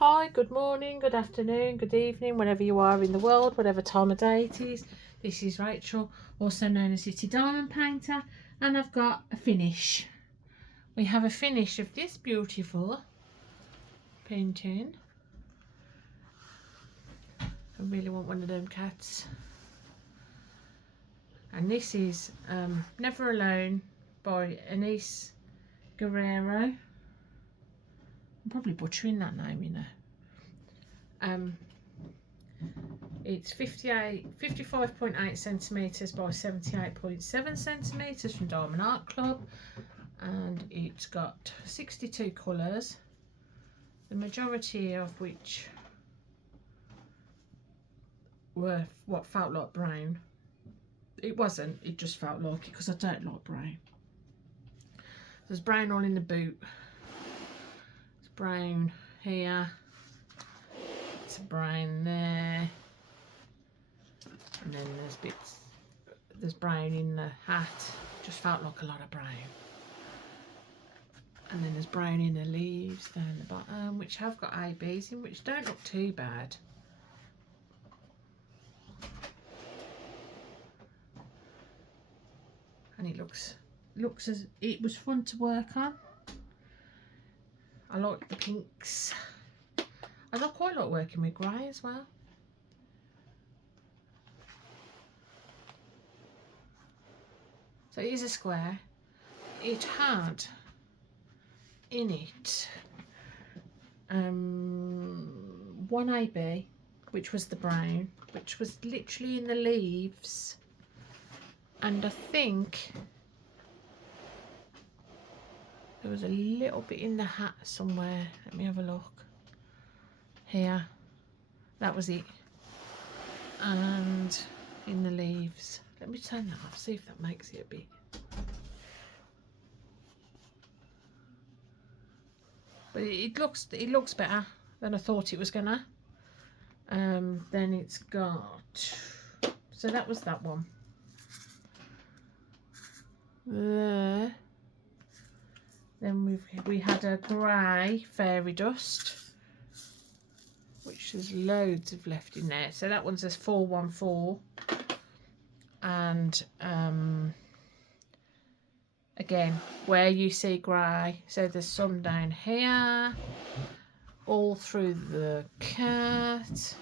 Hi, good morning, good afternoon, good evening, wherever you are in the world, whatever time of day it is. This is Rachel, also known as City Diamond Painter, and I've got a finish. We have a finish of this beautiful painting. I really want one of them cats. And this is Never Alone by Guerrero. I'm probably butchering that name, you know. It's 55.8 centimetres by 78.7 centimetres from Diamond Art Club, and it's got 62 colours, the majority of which were what felt like brown. It wasn't, it just felt like it because I don't like brown. There's brown all in the boot, there's brown here, it's brown there, and then there's brown in the hat. Just felt like a lot of brown. And then there's brown in the leaves down the bottom, which have got ABs in, which don't look too bad. And it looks as it was fun to work on. I like the pinks. I quite like working with grey as well. So it is a square. It had in it one AB, which was the brown, which was literally in the leaves, and I think there was a little bit in the hat somewhere. Let me have a look. Here, that was it. And in the leaves, let me turn that off, see if that makes it a bit. But it looks better than I thought it was gonna. Then it's got, so that was that one there. Then we had a grey fairy dust, which there's loads of left in there. So that one says 414, and again, where you see grey, so there's some down here, all through the cat,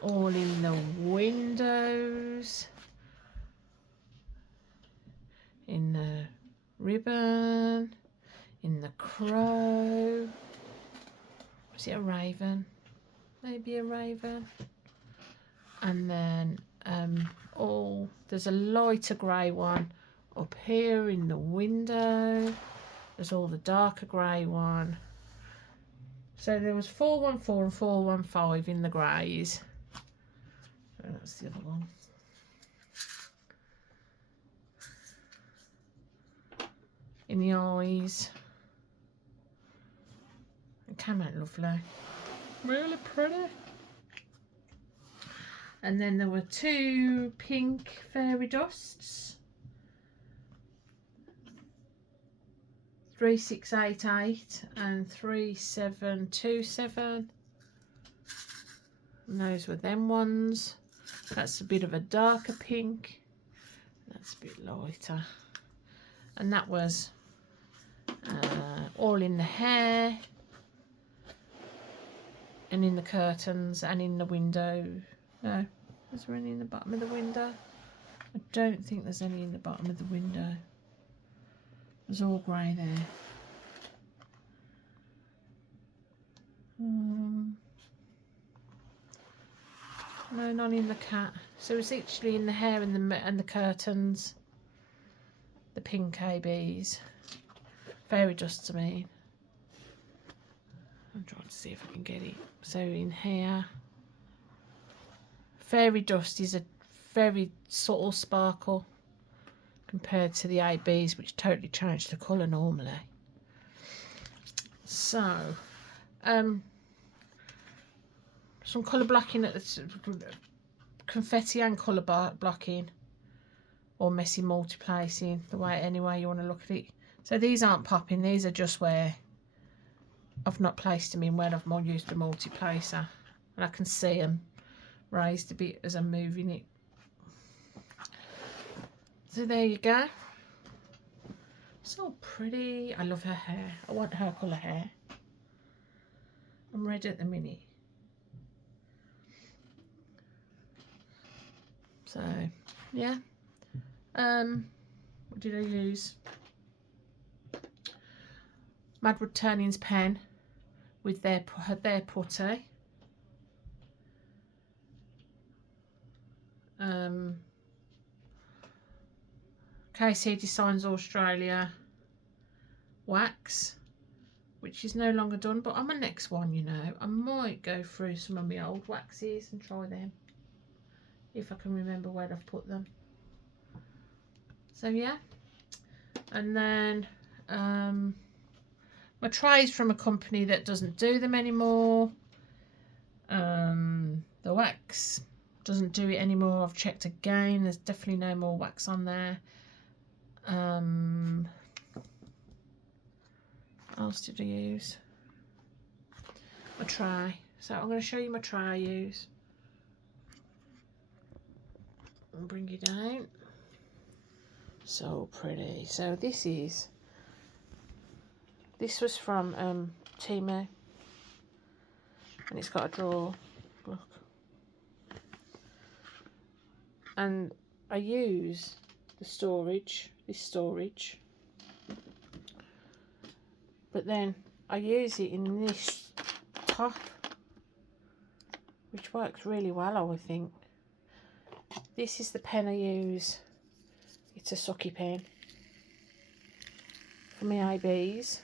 all in the windows, in the ribbon, in the crow. Was it a raven? Maybe a raven. And then there's a lighter grey one up here in the window. There's all the darker grey one. So there was 414 and 415 in the greys. So that's the other one. In the eyes. It came out lovely. Really pretty. And then there were two pink fairy dusts. 3688 and 3727. And those were them ones. That's a bit of a darker pink. That's a bit lighter. And that was all in the hair, and in the curtains, and in the window. No, is there any in the bottom of the window? I don't think there's any in the bottom of the window. There's all grey there. No, none in the cat. So it's actually in the hair and the curtains. The pink ABs. Fairy dust, I mean. I'm trying to see if I can get it. So in here, fairy dust is a very subtle sparkle compared to the ABs, which totally change the colour normally. So, some colour blocking at the confetti and colour blocking, or messy multiplacing, any way you want to look at it. So these aren't popping, these are just where I've not placed them in where I've more used a multi-placer, and I can see them raised a bit as I'm moving it. So there you go. So pretty. I love her hair. I want her colour hair. I'm red at the minute. So yeah. What did I use? Madwood Turning's pen with their putty. KC Designs Australia wax, which is no longer done, but on my next one, you know, I might go through some of my old waxes and try them if I can remember where I've put them. So yeah, and then my trays from a company that doesn't do them anymore. The wax doesn't do it anymore. I've checked again, there's definitely no more wax on there. What else did I use? My tray. So I'm going to show you my tray I use and bring it down. So pretty. So this was from Temu, and it's got a drawer. Look, and I use the storage, this storage, but then I use it in this top, which works really well, I think. This is the pen I use. It's a sucky pen for my IBs.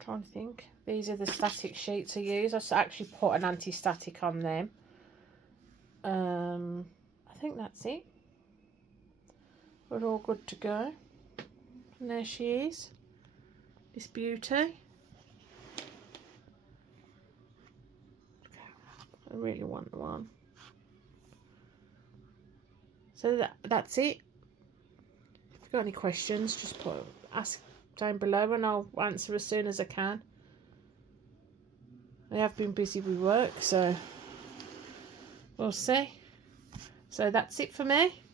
Trying to think. These are the static sheets I use. I actually put an anti-static on them. I think that's it. We're all good to go. And there she is. This beauty. I really want one. So that's it. If you've got any questions, just ask down below and I'll answer as soon as I can. I have been busy with work, so we'll see. So that's it for me.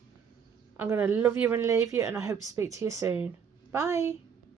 I'm going to love you and leave you, and I hope to speak to you soon. Bye.